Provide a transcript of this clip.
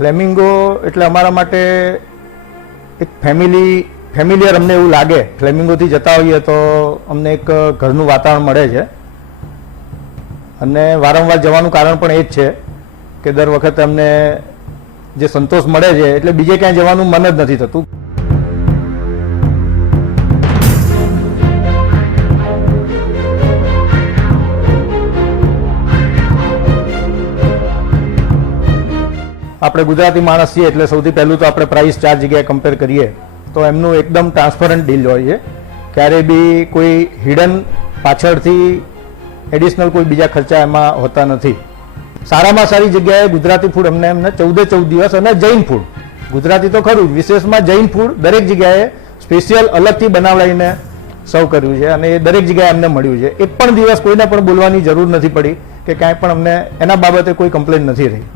Flamingo એટલે અમારા માટે એક ફેમિલિયર અમને એવું લાગે. ફ્લેમિંગોથી જતા હોઈએ તો અમને એક ઘરનું વાતાવરણ મળે છે અને વારંવાર જવાનું કારણ પણ એ જ છે કે દર વખતે અમને જે સંતોષ મળે છે એટલે બીજે ક્યાંય જવાનું મન જ નથી થતું. આપણે ગુજરાતી માણસ છીએ એટલે સૌથી પહેલું તો આપણે પ્રાઇસ 4 જગ્યાએ કમ્પેર કરીએ તો એમનું એકદમ ટ્રાન્સપરન્ટ ડીલ હોય છે. ક્યારેય બી કોઈ હિડન પાછળથી એડિશનલ કોઈ બીજા ખર્ચા એમાં હોતા નથી. સારામાં સારી જગ્યાએ ગુજરાતી ફૂડ એમને 14 દિવસ અને જૈન ફૂડ, ગુજરાતી તો ખરું, વિશેષમાં જૈન ફૂડ દરેક જગ્યાએ સ્પેશિયલ અલગથી બનાવડાવીને સર્વ કર્યું છે અને એ દરેક જગ્યાએ અમને મળ્યું છે. એક પણ દિવસ કોઈને પણ બોલવાની જરૂર નથી પડી કે કાંઈ પણ અમને એના બાબતે કોઈ કમ્પ્લેન નથી રહી.